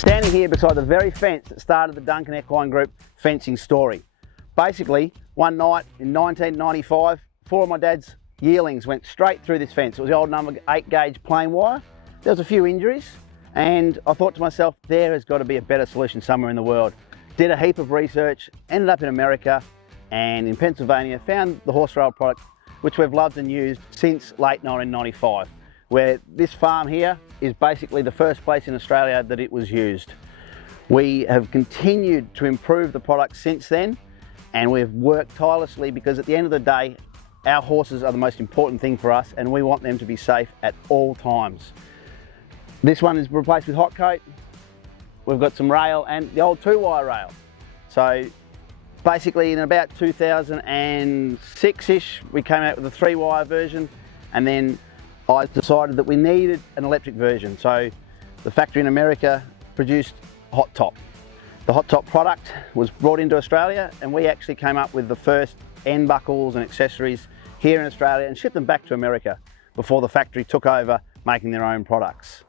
Standing here beside the very fence that started the Duncan Equine Group fencing story. Basically, one night in 1995, 4 of my dad's yearlings went straight through this fence. It was the old number 8 gauge plain wire. There was a few injuries, and I thought to myself, there has got to be a better solution somewhere in the world. Did a heap of research, ended up in America and in Pennsylvania, found the Horserail product, which we've loved and used since late 1995, where this farm here is basically the first place in Australia that it was used. We have continued to improve the product since then, and we've worked tirelessly because at the end of the day, our horses are the most important thing for us, and we want them to be safe at all times. This one is replaced with hot coat. We've got some rail and the old 2-wire rail. So basically in about 2006-ish, we came out with a 3-wire version, and then I decided that we needed an electric version. So the factory in America produced Hot Top. The Hot Top product was brought into Australia, and we actually came up with the first end buckles and accessories here in Australia and shipped them back to America before the factory took over making their own products.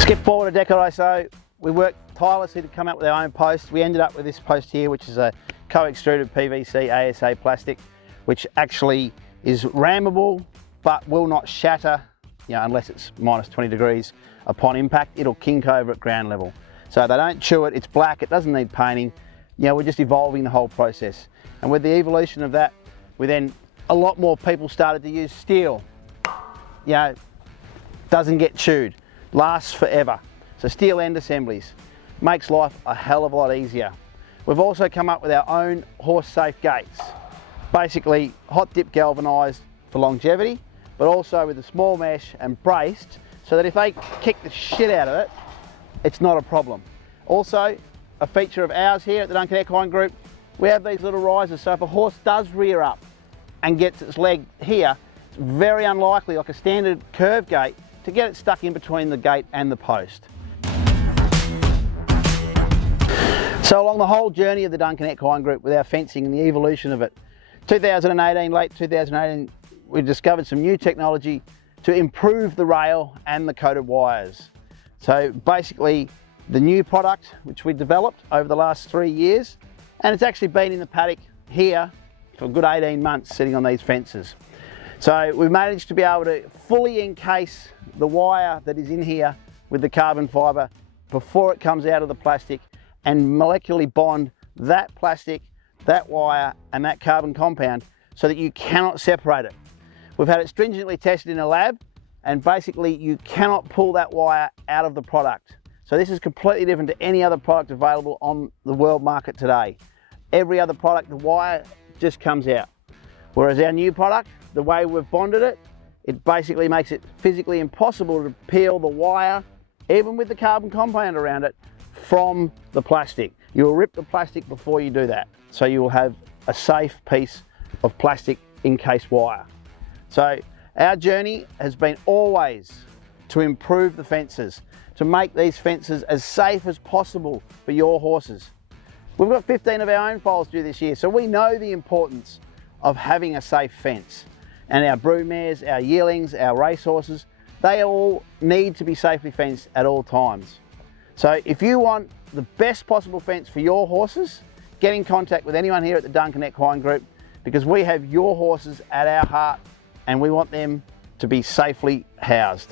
Skip forward a decade or so, we worked tirelessly to come up with our own post. We ended up with this post here, which is a co-extruded PVC ASA plastic, which actually is rammable but will not shatter, unless it's minus 20 degrees upon impact. It'll kink over at ground level. So they don't chew it, it's black, it doesn't need painting. We're just evolving the whole process. And with the evolution of that, a lot more people started to use steel. Doesn't get chewed, lasts forever. So steel end assemblies makes life a hell of a lot easier. We've also come up with our own horse safe gates. Basically hot dip galvanised for longevity, but also with a small mesh and braced so that if they kick the shit out of it, it's not a problem. Also, a feature of ours here at the Duncan Equine Group, we have these little risers, so if a horse does rear up and gets its leg here, it's very unlikely, like a standard curve gate, to get it stuck in between the gate and the post. So along the whole journey of the Duncan Equine Group with our fencing and the evolution of it, late 2018, we discovered some new technology to improve the rail and the coated wires. So basically the new product which we developed over the last 3 years, and it's actually been in the paddock here for a good 18 months sitting on these fences. So we've managed to be able to fully encase the wire that is in here with the carbon fibre before it comes out of the plastic, and molecularly bond that plastic, that wire and that carbon compound so that you cannot separate it. We've had it stringently tested in a lab, and basically you cannot pull that wire out of the product. So this is completely different to any other product available on the world market today. Every other product, the wire just comes out. Whereas our new product, the way we've bonded it, it basically makes it physically impossible to peel the wire, even with the carbon compound around it, from the plastic. You will rip the plastic before you do that. So you will have a safe piece of plastic encased wire. So our journey has been always to improve the fences, to make these fences as safe as possible for your horses. We've got 15 of our own foals due this year, so we know the importance of having a safe fence. And our broodmares, our yearlings, our racehorses, they all need to be safely fenced at all times. So if you want the best possible fence for your horses, get in contact with anyone here at the Duncan Equine Group, because we have your horses at our heart and we want them to be safely housed.